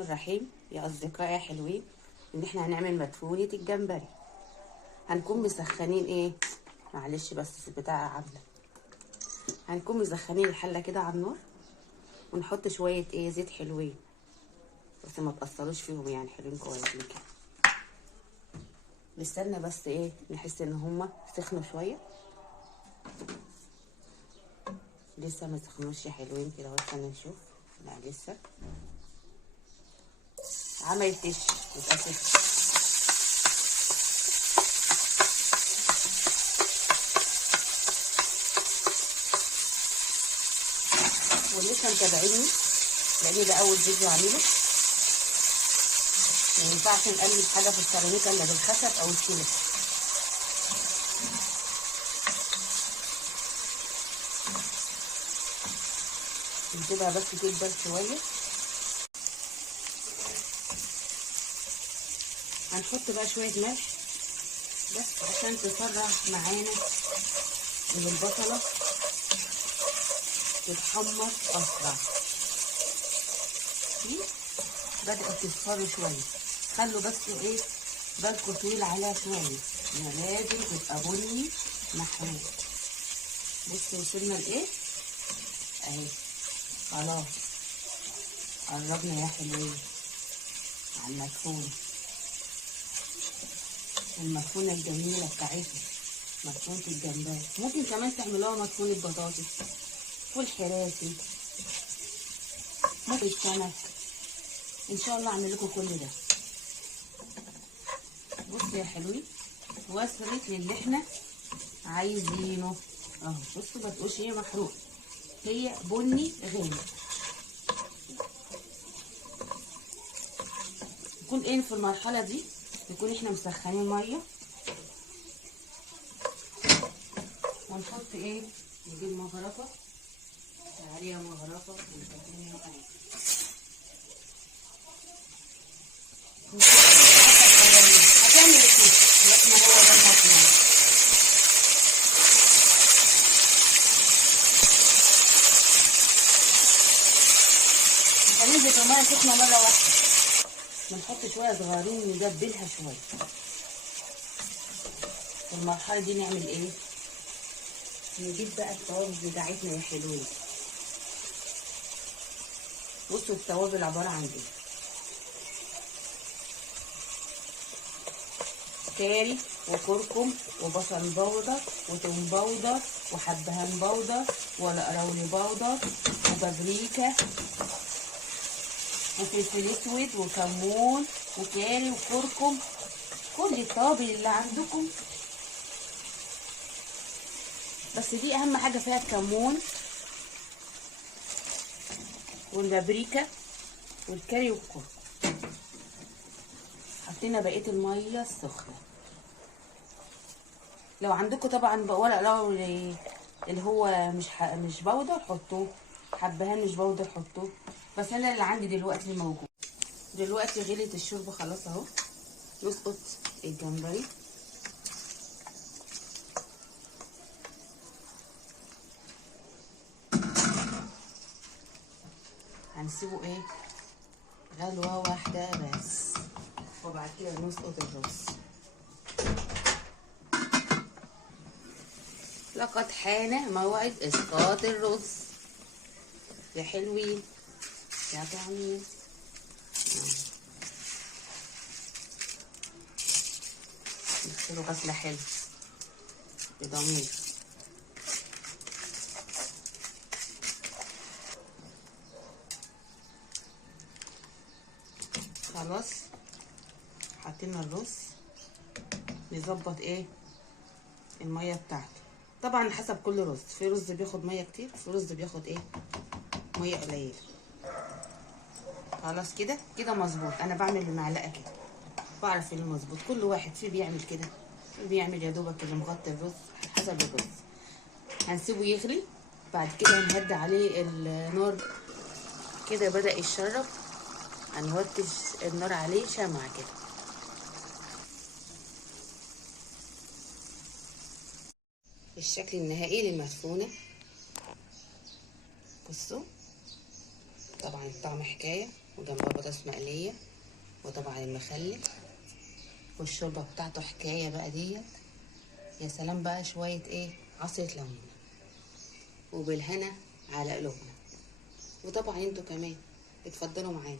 الرحمن الرحيم يا اصدقائي يا حلوين، ان احنا هنعمل مدفونة الجمبري. هنكون مسخنين ايه، معلش بس بتاع عامله. هنكون مسخنين الحله كده على النار، ونحط شويه ايه زيت حلوين، بس ما تاثروش فيهم يعني، حلوين كويسين كده. نستنى بس ايه نحس ان هما سخنوا شويه، لسه ما سخنوش يا حلوين كده. استنى نشوف. لا لسه عملتش متأسف. ولسه متابعيني لان ده اول فيديو اعمله. ما ينفعش نقلب حاجه في السيراميكا الا بالخشب او السيليكون. نسيبها بس تكبر شويه. هنحط بقى شويه ملح بس عشان تسرع معانا من البصله تتحمر اسرع. بدأت تصفر شويه، خلوا بس ايه بالكم طويل عليها شويه، لازم تبقى بني محروق. بصوا وصلنا لايه اهي، خلاص قربنا يا حلوين على المدفونة الجميلة بتاعتنا، مدفونة الجمبري. ممكن كمان تعملوها مدفونة بطاطس والحراسي، ممكن السمك، ان شاء الله اعمل لكم كل ده. بصوا يا حلوين وصلت للي احنا عايزينه اهو. بصوا ما تقولش هي محروق، هي بني غامق. يكون ايه في المرحله دي، يكون احنا مسخنين ميه، ونحط ايه، نجيب مغرفه عليها مغرفه ونحطها عليها. هتعمل ايه لكن هو ده المطلوب. هننزل في الميه سخنه مره واحده، بنحط شويه صغيرين ندبلها شويه. في المرحله دي نعمل ايه، نجيب بقى التوابل بتاعتنا يا حلوين. بصوا التوابل عباره عن ايه، كاري وكركم وبصل بودر وتوم بودر وحبهان بودر وقراولي بودر وبابريكا وفلفل اسود وكمون وكاري وكركم، كل التوابل اللي عندكم. بس دي اهم حاجه فيها الكمون والبابريكا والكاري والكركم. حطينا بقيه الميه السخنه. لو عندكم طبعا ورق لوري اللي هو مش بودر حطوه، حبهان مش بودر حطوه، بس انا اللي عندي دلوقتي موجود. دلوقتي غليت الشوربه خلاص اهو. نسقط الجمبري، هنسيبه ايه غلوه واحده بس، وبعد كده نسقط الرز. لقد حان موعد اسقاط الرز يا حلوين يا طعمين. نغسله غسله حلوه بضمير. خلاص حطينا الرز، نظبط ايه الميه بتاعته. طبعا حسب كل رز، في رز بياخد ميه كتير، في رز بياخد ايه ميه قليله. خلاص كده كده مظبوط. انا بعمل بمعلقه كده، بعرف اللي مظبوط. كل واحد فيه بيعمل كده، بيعمل يا دوبك اللي مغطي الرز حسب الرز. هنسيبه يغلي، بعد كده هنهدي عليه النار كده. بدأ يتشرب، هنوطي النار عليه شمعة كده. الشكل النهائي للمدفونة، بصوا طبعا الطعم حكاية. وجنبها بطاطس مقليه، وطبعا المخلل، والشوربه بتاعته حكايه بقى ديت. يا سلام بقى شويه ايه عصره ليمون، وبالهنا على قلوبنا. وطبعا انتوا كمان اتفضلوا معانا.